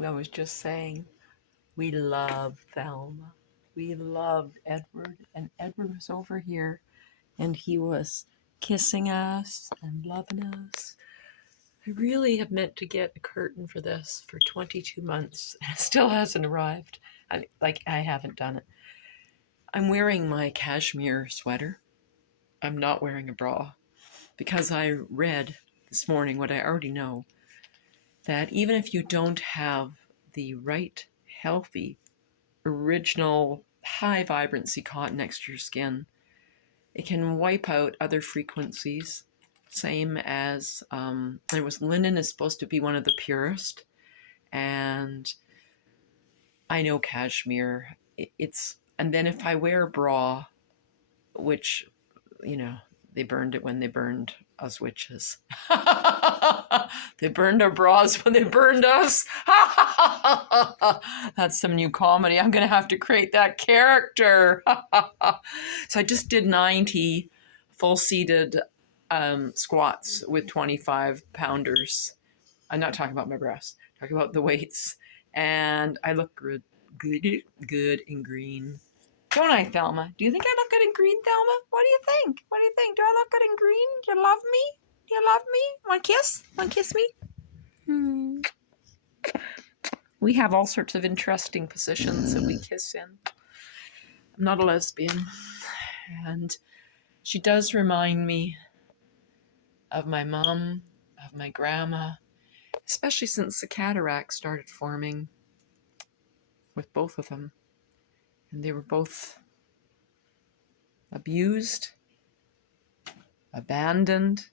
I was just saying, we love Thelma. We loved Edward, and Edward was over here, and he was kissing us and loving us. I really have meant to get a curtain for this for 22 months, and it still hasn't arrived. I haven't done it. I'm wearing my cashmere sweater. I'm not wearing a bra because I read this morning what I already know, that even if you don't have the right, healthy, original, high vibrancy cotton next to your skin, it can wipe out other frequencies. Same as, it was linen is supposed to be one of the purest. And I know cashmere, and then if I wear a bra, which, you know, they burned it when they burned us witches. They burned our bras when they burned us. That's some new comedy. I'm going to have to create that character. So I just did 90 full-seated squats with 25-pounders. I'm not talking about my breasts. I'm talking about the weights. And I look good in green. Don't I, Thelma? Do you think I look good in green, Thelma? What do you think? What do you think? Do I look good in green? Do you love me? Do you love me? Want to kiss? Want to kiss me? We have all sorts of interesting positions that we kiss in. I'm not a lesbian. And she does remind me of my mom, of my grandma, especially since the cataracts started forming with both of them. And they were both abused, abandoned,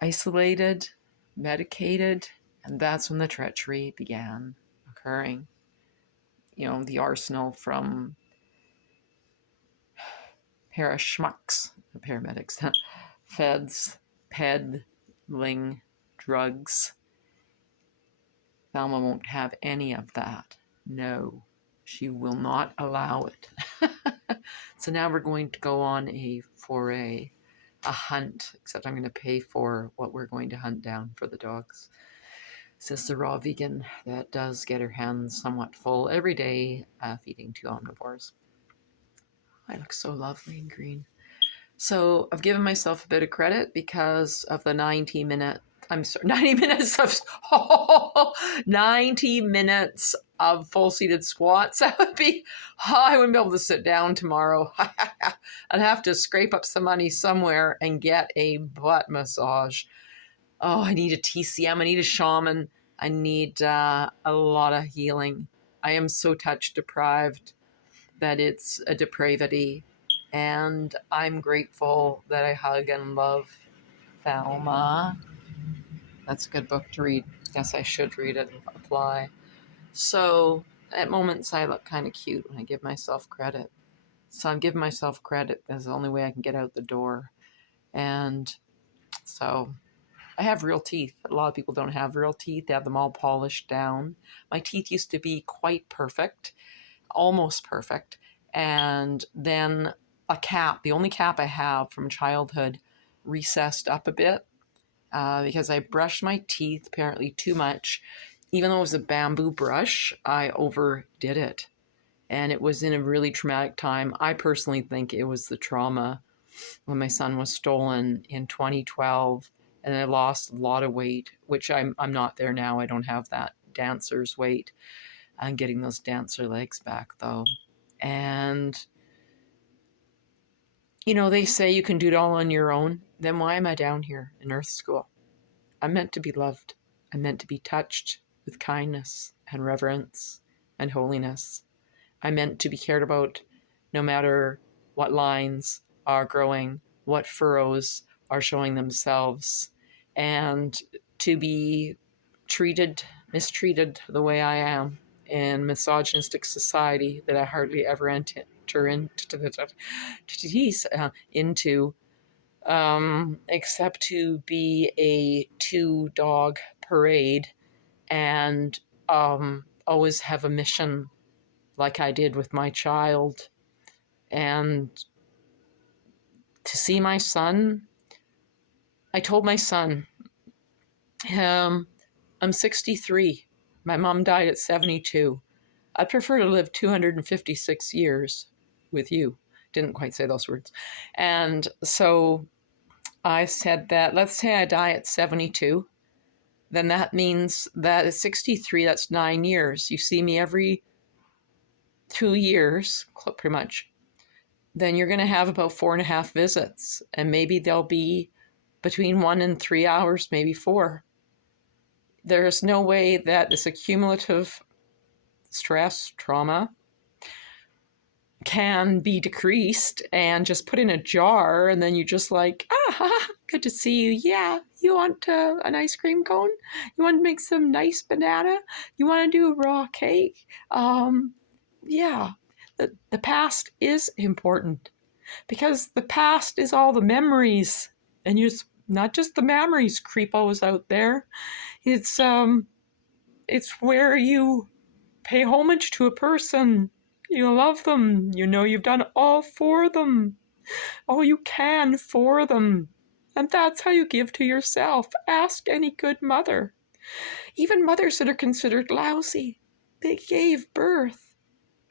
isolated, medicated, and that's when the treachery began occurring. You know, the arsenal from pair of schmucks, the paramedics, feds, peddling drugs. Thelma won't have any of that. No, she will not allow it. So now we're going to go on a foray, a hunt, except I'm going to pay for what we're going to hunt down for the dogs. Says the raw vegan that does get her hands somewhat full every day feeding 2 omnivores. I look so lovely in green. So I've given myself a bit of credit because of the 90 minutes of 90 minutes of full-seated squats. That would be, I wouldn't be able to sit down tomorrow. I'd have to scrape up some money somewhere and get a butt massage. Oh, I need a TCM. I need a shaman. I need a lot of healing. I am so touch deprived that it's a depravity. And I'm grateful that I hug and love Thelma. That's a good book to read. Guess I should read it and apply. So at moments I look kind of cute when I give myself credit. So I'm giving myself credit. That's the only way I can get out the door. And so I have real teeth. A lot of people don't have real teeth. They have them all polished down. My teeth used to be quite perfect, almost perfect. And then a cap, the only cap I have from childhood, recessed up a bit because I brushed my teeth apparently too much. Even though it was a bamboo brush, I overdid it. And it was in a really traumatic time. I personally think it was the trauma when my son was stolen in 2012 and I lost a lot of weight, which I'm not there now. I don't have that dancer's weight. I'm getting those dancer legs back though. And, you know, they say you can do it all on your own. Then why am I down here in Earth School? I'm meant to be loved. I'm meant to be touched with kindness and reverence and holiness. I'm meant to be cared about no matter what lines are growing, what furrows are showing themselves, and to be mistreated the way I am in misogynistic society that I hardly ever enter into, except to be a 2-dog parade and always have a mission like I did with my child. And to see my son, I told my son, I'm 63. My mom died at 72. I prefer to live 256 years with you. Didn't quite say those words. And so I said that, let's say I die at 72, then that means that at 63, that's 9 years. You see me every 2 years, pretty much. Then you're going to have about 4.5 visits, and maybe they'll be between 1 and 3 hours, maybe 4. There's no way that this accumulative stress, trauma, can be decreased and just put in a jar, and then you just like, good to see you. Yeah, you want an ice cream cone? You want to make some nice banana? You want to do a raw cake? Yeah, the past is important, because the past is all the memories, and you not just the memories, creepos out there. It's where you pay homage to a person. You love them. You know you've done all for them. All you can for them. And that's how you give to yourself. Ask any good mother. Even mothers that are considered lousy. They gave birth.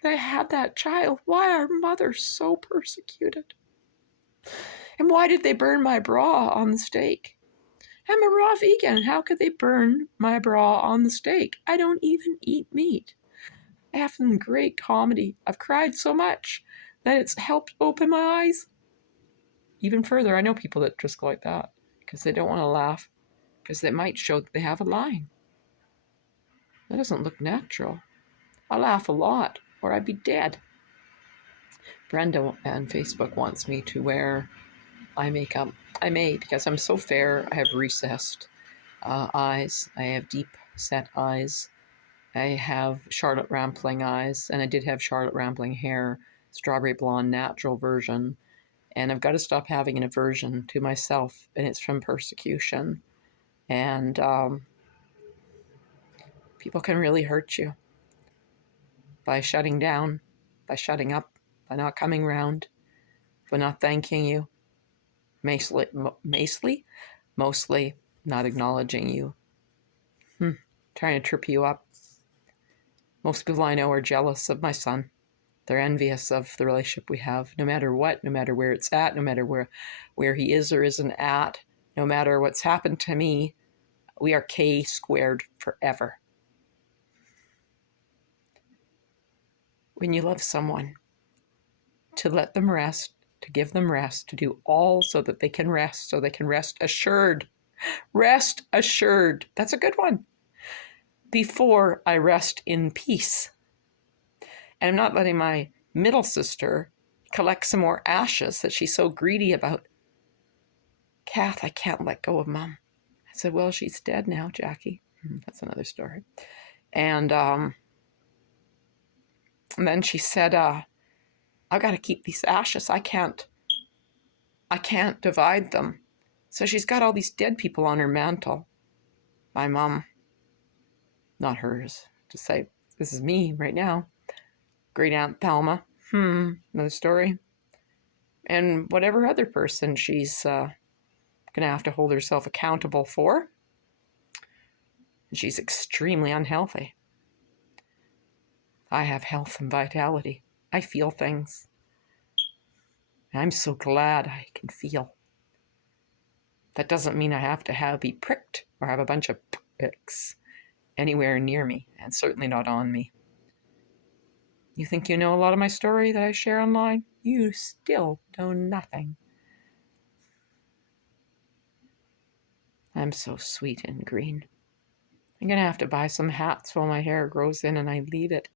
They had that child. Why are mothers so persecuted? And why did they burn my bra on the stake? I'm a raw vegan. How could they burn my bra on the stake? I don't even eat meat. I have some great comedy. I've cried so much that it's helped open my eyes even further. I know people that just go like that because they don't want to laugh, because they might show that they have a line. That doesn't look natural. I laugh a lot or I'd be dead. Brenda on Facebook wants me to wear eye makeup. I may, because I'm so fair. I have recessed eyes. I have deep set eyes. I have Charlotte Rampling eyes, and I did have Charlotte Rampling hair, strawberry blonde natural version. And I've got to stop having an aversion to myself, and it's from persecution. And people can really hurt you by shutting down, by shutting up, by not coming round, by not thanking you, mostly not acknowledging you, trying to trip you up. Most people I know are jealous of my son. They're envious of the relationship we have, no matter what, no matter where it's at, no matter where he is or isn't at, no matter what's happened to me. We are K squared forever. When you love someone, to let them rest, to give them rest, to do all so that they can rest, so they can rest assured. Rest assured. That's a good one. Before I rest in peace. And I'm not letting my middle sister collect some more ashes that she's so greedy about. Kath, I can't let go of Mom. I said, well, she's dead now, Jackie. That's another story. And then she said, I've got to keep these ashes. I can't divide them. So she's got all these dead people on her mantle. My mom, not hers, to say, this is me right now. Great Aunt Thelma. Another story. And whatever other person she's going to have to hold herself accountable for. And she's extremely unhealthy. I have health and vitality. I feel things. I'm so glad I can feel. That doesn't mean I have to be pricked or have a bunch of pricks anywhere near me, and certainly not on me. You think you know a lot of my story that I share online? You still know nothing. I'm so sweet and green. I'm going to have to buy some hats while my hair grows in and I leave it.